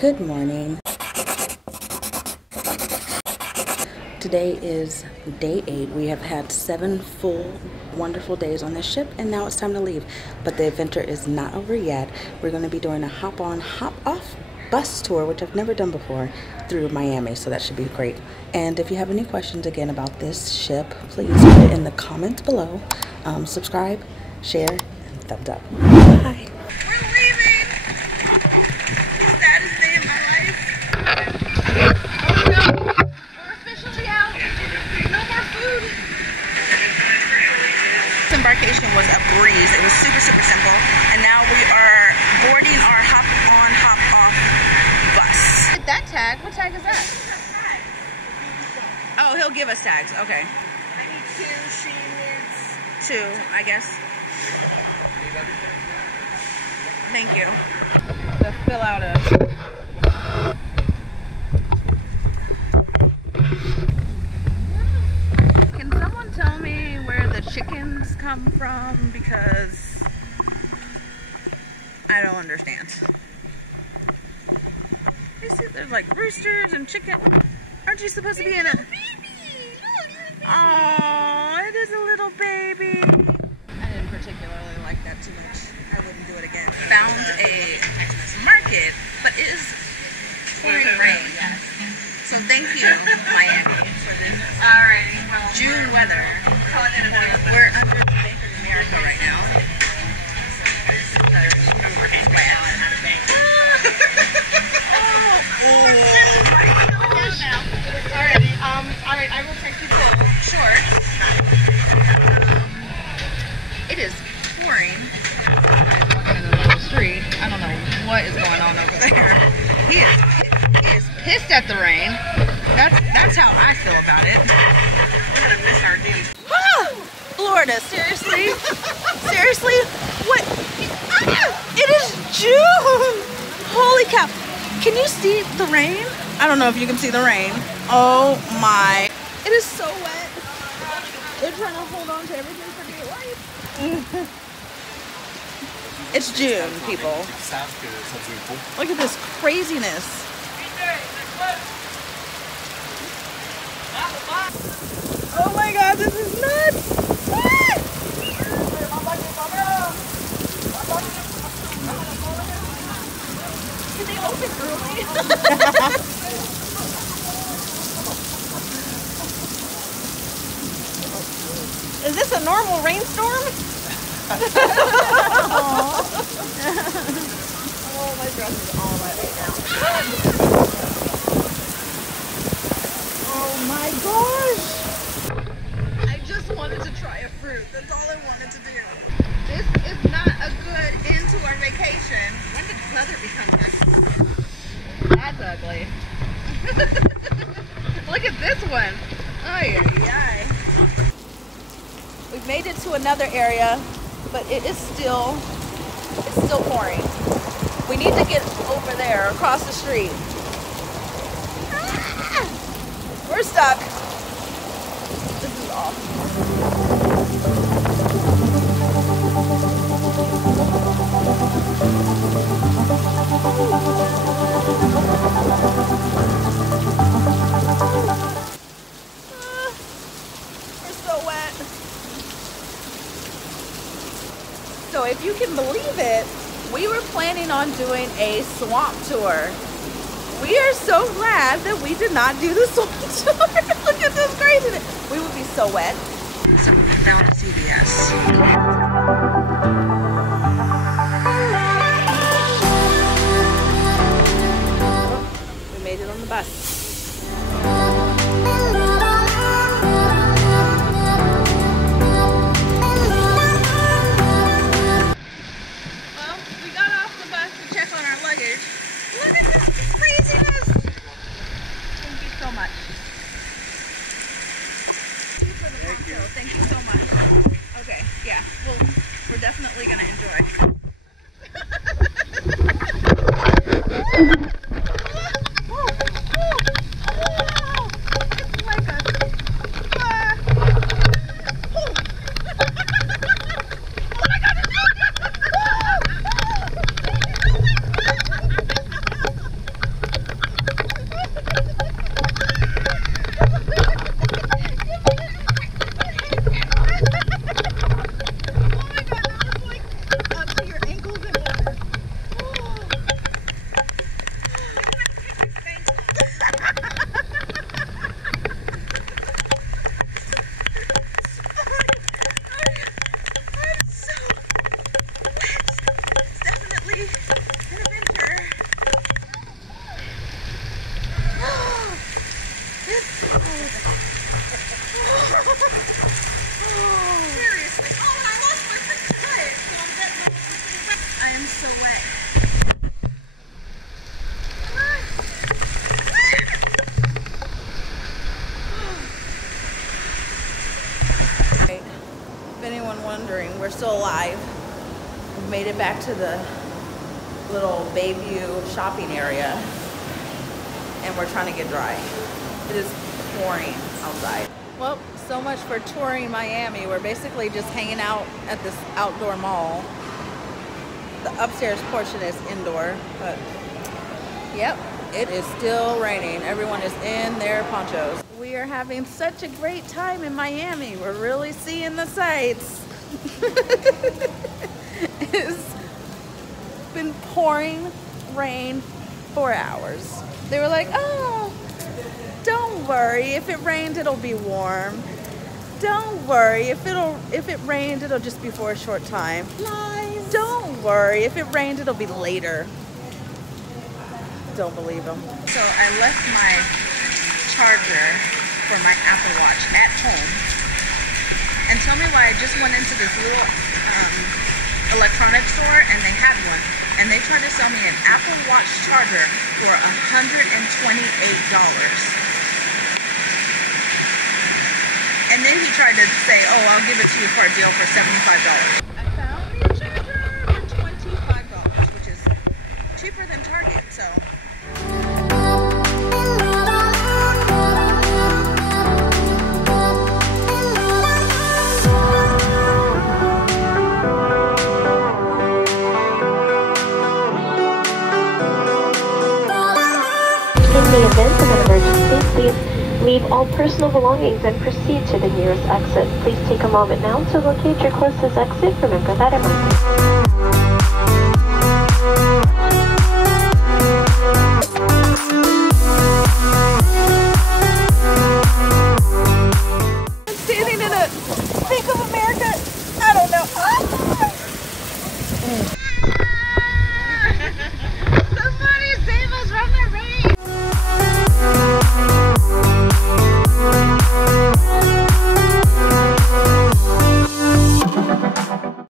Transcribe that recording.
Good morning. Today is day 8. We have had 7 full wonderful days on this ship, and now it's time to leave. But the adventure is not over yet. We're going to be doing a hop-on, hop-off bus tour, which I've never done before, through Miami, so that should be great. And if you have any questions again about this ship, please put it in the comments below. Subscribe, share, and thumbs up. Bye. We're leaving! The saddest day of my life. Oh no! We're officially out! No more food! This embarkation was a breeze. It was super, super simple. And now we are boarding our hop-on, hop-off bus. That tag? What tag is that? Oh, he'll give us tags. Okay. I need 2. She needs 2, I guess. Thank you. To fill out a... Can someone tell me where the chickens come from? Because I don't understand. You see, there's like roosters and chicken. Aren't you supposed to be in a... Oh, it is a little baby. I didn't particularly like that too much. I wouldn't do it again. Found a market, but it is pouring rain. So thank you, Miami, for this June weather. We're under the Bank of America right now. Alright, I will take you to short. It is pouring. Walking in the middle of the street. I don't know what is going on over there. He is pissed at the rain. That's how I feel about it. We're gonna miss our dude. Florida, seriously? Seriously? What? It is June! Holy cow. Can you see the rain? I don't know if you can see the rain. Oh my. It is so wet. They're trying to hold on to everything for dear life. It's June, people. Look at this craziness. Oh my god, this is nuts! Can they open early? Is this a normal rainstorm? Oh, my dress is all wet right now. Oh my gosh! I just wanted to try a fruit. That's all I wanted to do. This is not a good end to our vacation. When did leather become ugly? That's ugly. Look at this one. Ay, ay, ay. We've made it to another area, but it is still pouring. We need to get over there, across the street. Ah! We're stuck. This is awful. We're so wet. So if you can believe it, we were planning on doing a swamp tour. We are so glad that we did not do the swamp tour. Look at this craziness. We would be so wet. So we found a CVS. We made it on the bus. Look at this craziness! Thank you so much. Thank you for the poncho. Thank you so much. Okay, yeah, we're definitely gonna enjoy. It's like a... Oh my god! still alive. We made it back to the little Bayview shopping area, and we're trying to get dry. It is pouring outside. Well, so much for touring Miami. We're basically just hanging out at this outdoor mall. The upstairs portion is indoor, but yep, it is still raining. Everyone is in their ponchos. We are having such a great time in Miami. We're really seeing the sights. It's been pouring rain for hours. They were like, oh, don't worry, if it rained, it'll be warm. Don't worry, if it rained, it'll just be for a short time. Lies. Don't worry, if it rained, it'll be later. Don't believe them. So I left my charger for my Apple Watch at home. And tell me why I just went into this little electronics store and they had one. And they tried to sell me an Apple Watch charger for $128. And then he tried to say, oh, I'll give it to you for a deal for $75. I found the charger for $25, which is cheaper than Target, so. In the event of an emergency, please leave all personal belongings and proceed to the nearest exit. Please take a moment now to locate your closest exit. Remember that emergency.